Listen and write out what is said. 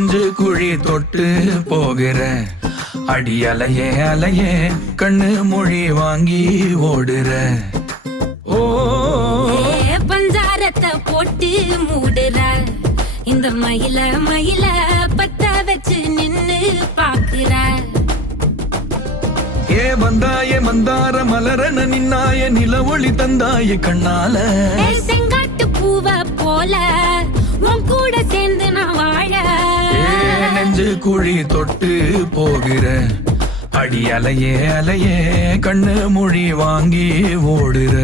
நெஞ்சு குழி தொட்டு போகிற அடி அலையே அலையே கண்ணு மொழி வாங்கி ஓடுற. ஓ பஞ்சாரத்தை போட்டு மூடுற இந்த மயில மயில பத்த வச்சு நின்னு பாக்குற. ஏ வந்தாய மந்தார மலரன நின்னாய நில ஒளி தந்தாய கண்ணால. செங்காட்டு பூவ போல உன் கூட சேர்ந்து நான் வாழ. நெஞ்சு குழி தொட்டு போகிற அடி அலையே அலையே கண்ணு மொழி வாங்கி ஓடுற.